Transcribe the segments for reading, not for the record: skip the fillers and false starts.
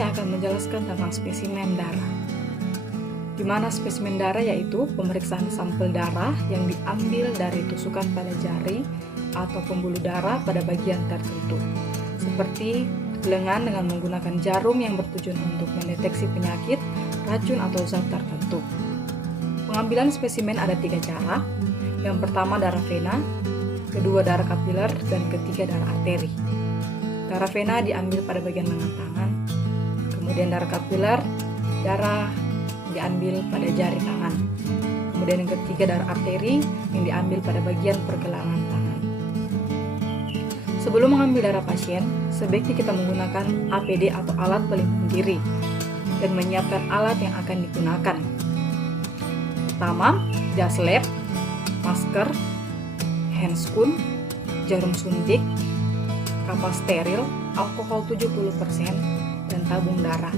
saya akan menjelaskan tentang spesimen darah. Di mana spesimen darah yaitu pemeriksaan sampel darah yang diambil dari tusukan pada jari atau pembuluh darah pada bagian tertentu, seperti lengan dengan menggunakan jarum yang bertujuan untuk mendeteksi penyakit, racun atau zat tertentu. Pengambilan spesimen ada 3 cara. Yang pertama darah vena, kedua darah kapiler, dan ketiga darah arteri. Darah vena diambil pada bagian lengan tangan, kemudian darah kapiler, darah diambil pada jari tangan. Kemudian yang ketiga darah arteri yang diambil pada bagian pergelangan tangan. Sebelum mengambil darah pasien, sebaiknya kita menggunakan APD atau alat pelindung diri dan menyiapkan alat yang akan digunakan. Pertama, jas lab, masker, handscoon, jarum suntik, kapas steril, alkohol 70%, dan tabung darah.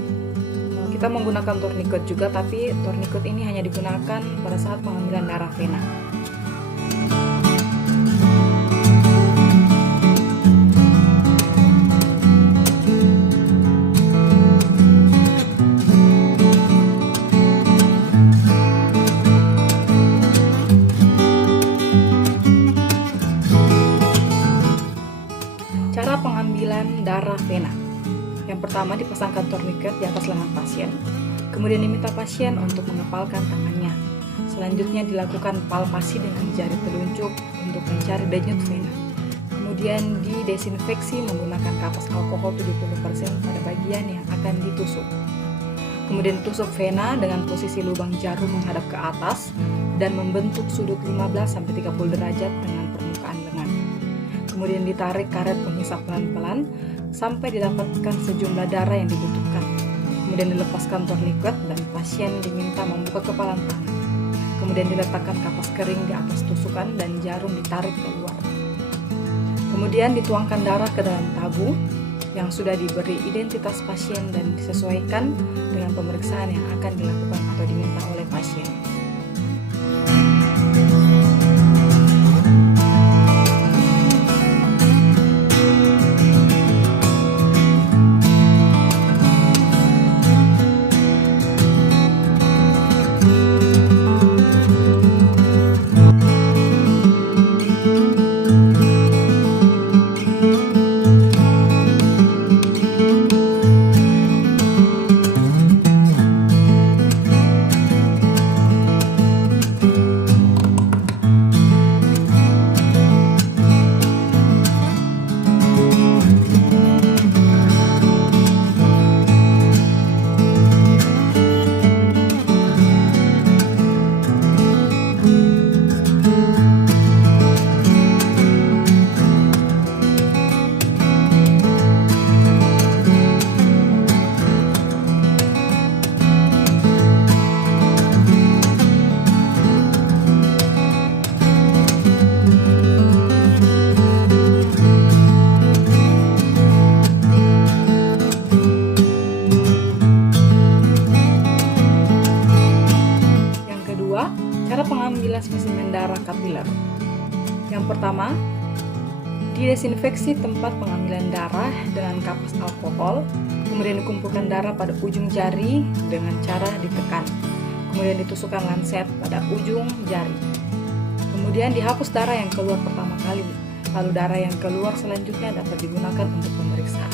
Kita menggunakan tourniquet juga, tapi tourniquet ini hanya digunakan pada saat pengambilan darah vena. Cara pengambilan darah vena. Yang pertama, dipasangkan tourniquet di atas lengan pasien, kemudian diminta pasien untuk mengepalkan tangannya. Selanjutnya dilakukan palpasi dengan jari telunjuk untuk mencari denyut vena. Kemudian didesinfeksi menggunakan kapas alkohol 70% pada bagian yang akan ditusuk. Kemudian ditusuk vena dengan posisi lubang jarum menghadap ke atas dan membentuk sudut 15-30 derajat dengan permukaan lengan. Kemudian ditarik karet penghisap pelan-pelan sampai didapatkan sejumlah darah yang dibutuhkan. Kemudian dilepaskan tourniquet dan pasien diminta membuka kepalan tangan. Kemudian diletakkan kapas kering di atas tusukan dan jarum ditarik keluar. Kemudian dituangkan darah ke dalam tabung yang sudah diberi identitas pasien dan disesuaikan dengan pemeriksaan yang akan dilakukan atau diminta oleh pasien. Cara pengambilan spesimen darah kapiler. Yang pertama, didesinfeksi tempat pengambilan darah dengan kapas alkohol, kemudian dikumpulkan darah pada ujung jari dengan cara ditekan. Kemudian ditusukkan lanset pada ujung jari. Kemudian dihapus darah yang keluar pertama kali, lalu darah yang keluar selanjutnya dapat digunakan untuk pemeriksaan.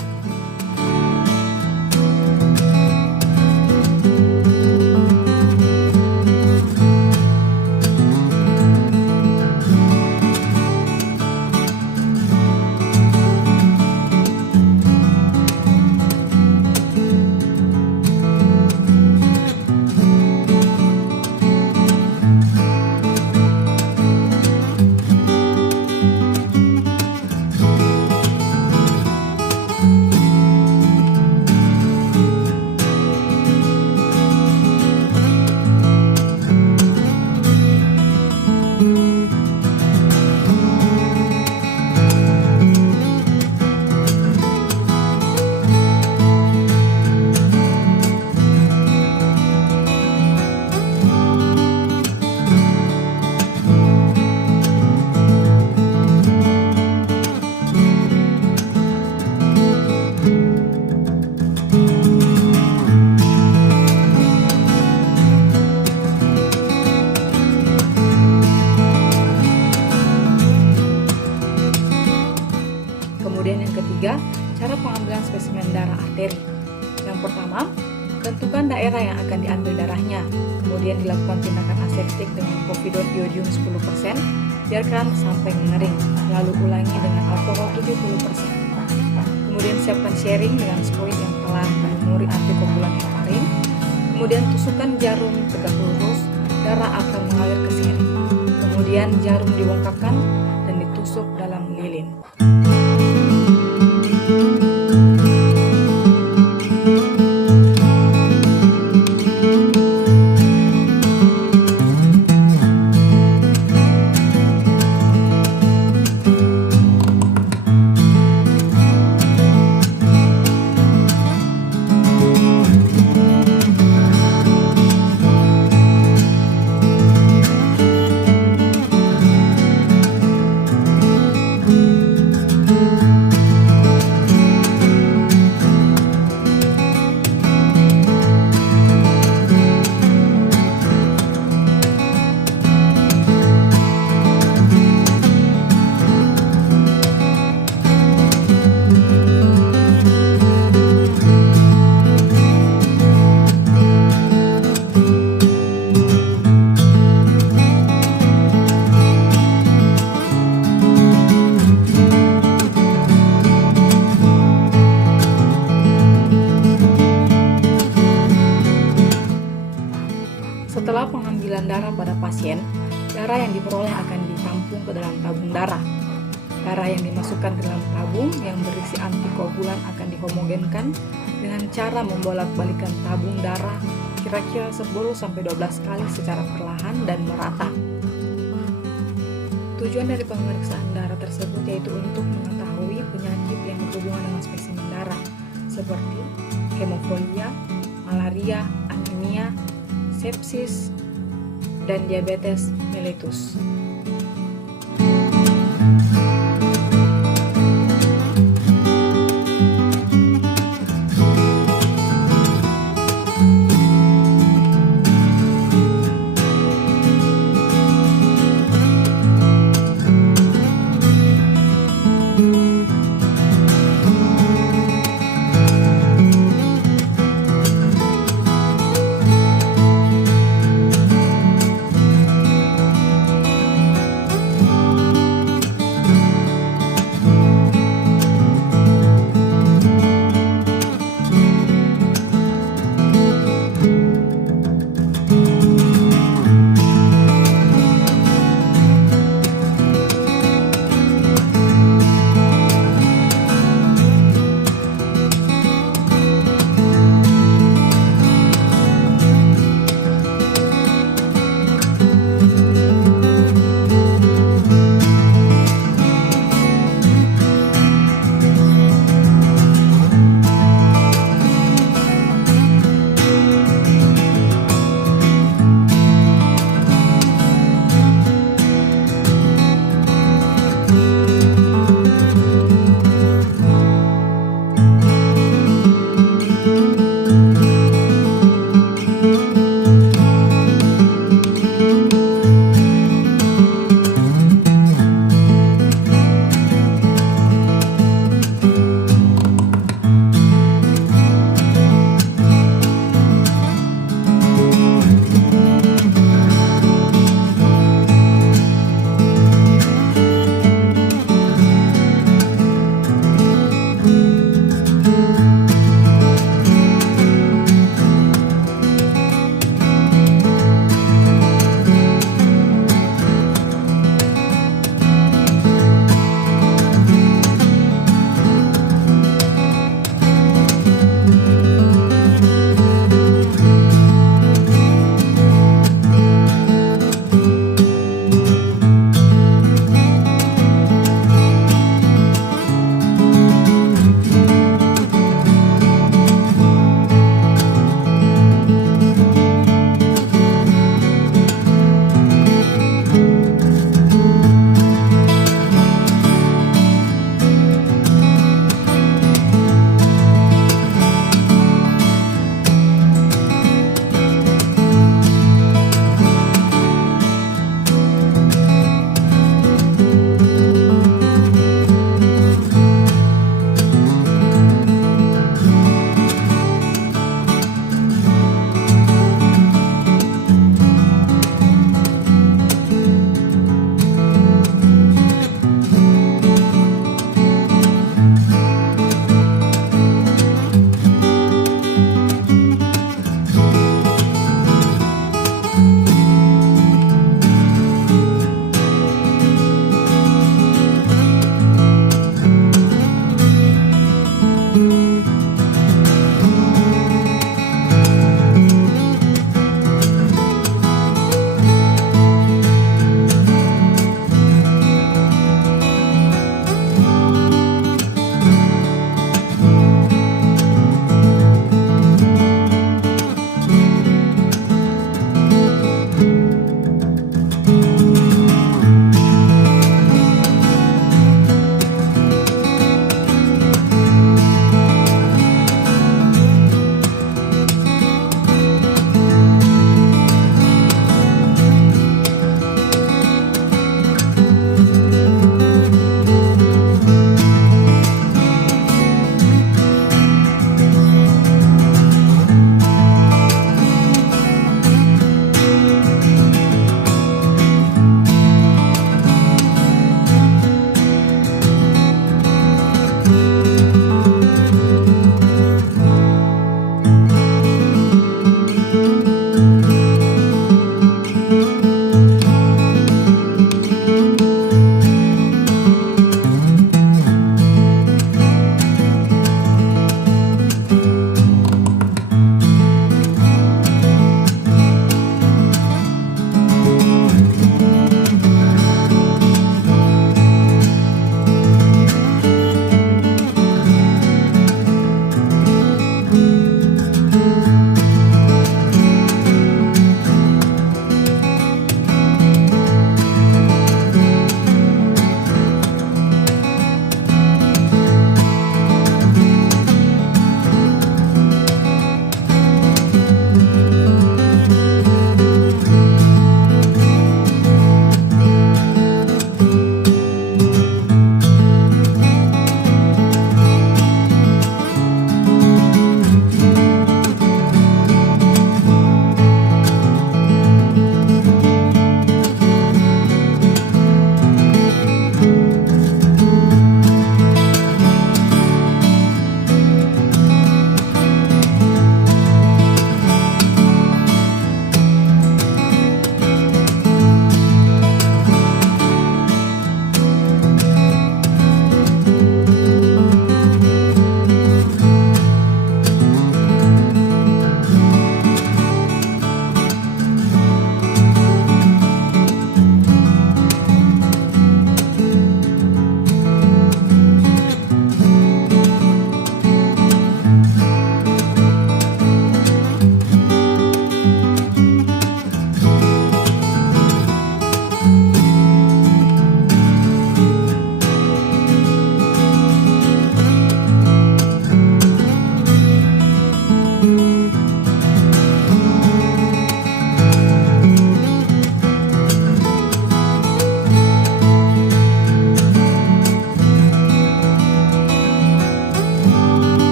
materi. Yang pertama, tentukan daerah yang akan diambil darahnya, kemudian dilakukan tindakan aseptik dengan povidone iodium 10%, biarkan sampai mengering, lalu ulangi dengan alkohol 70%. Kemudian siapkan sharing dengan spuit yang telah dilumuri antikoagulan heparin, kemudian tusukkan jarum tegak lurus, darah akan mengalir ke sharing. Kemudian jarum dibongkakkan dan ditusuk dalam lilin. Setelah pengambilan darah pada pasien, darah yang diperoleh akan ditampung ke dalam tabung darah. Darah yang dimasukkan ke dalam tabung yang berisi antikoagulan akan dihomogenkan dengan cara membolak-balikan tabung darah kira-kira 10-12 kali secara perlahan dan merata. Tujuan dari pemeriksaan darah tersebut yaitu untuk mengetahui penyakit yang berhubungan dengan spesimen darah seperti hemofilia, malaria, anemia, sepsis, dan diabetes mellitus.